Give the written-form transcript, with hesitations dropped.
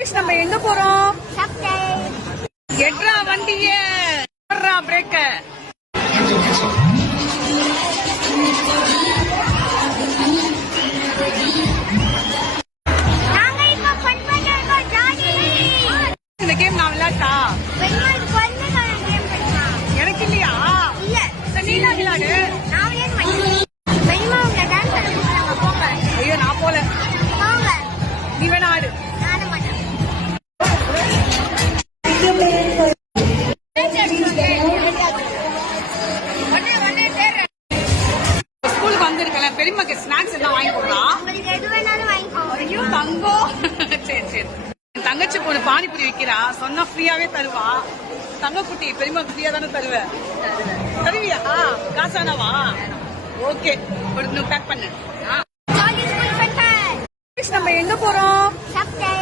நம்ம எங்க போறோம்? சப்ஸ்கிரைப் எட்ரா வண்டிய பிரேக்க. நாங்க இப்ப ஃபன் பண்ணிருக்கோம். ஜாலி. இந்த கேம் நான் விளையாட்டா? வெண்ணிலா கொல்லுங்க கேம் பண்ணா. எனக்கு இல்லையா? இல்ல. சரி, நீ தான் விளையாடு. நான் ஏன் பண்ணேன்? வெண்ணிலா உங்க டான்ஸ் ஆட கூப்பிடுறாங்க. போங்க. ஐயோ, நான் போல. போங்க. நீ வேணா ஆடு. நானும் மாட்டேன். ஸ்கூலுக்கு வந்திருக்கல, பெரியம்மாக்கு ஸ்நாக்ஸ் எல்லாம் வாங்கி போடுறா. உங்களுக்கு எது வேணாலும் வாங்கிக்கோங்க. ஐயோ தங்கம். சரி சரி. என் தங்கச்சி பொண்ணு பானிபூரி வைக்கிறா, சொன்னா ஃப்ரீயாவே தருவா. தங்கக்குட்டி பெரியம்மாக்கு ஃப்ரீயா தானே தருவேன். தருவியா? காசானவா? ஓகே, பேக் பண்ணு. Jolly school fun. நம்ம எங்க போறோம்? சப்ஸ்கிரைப்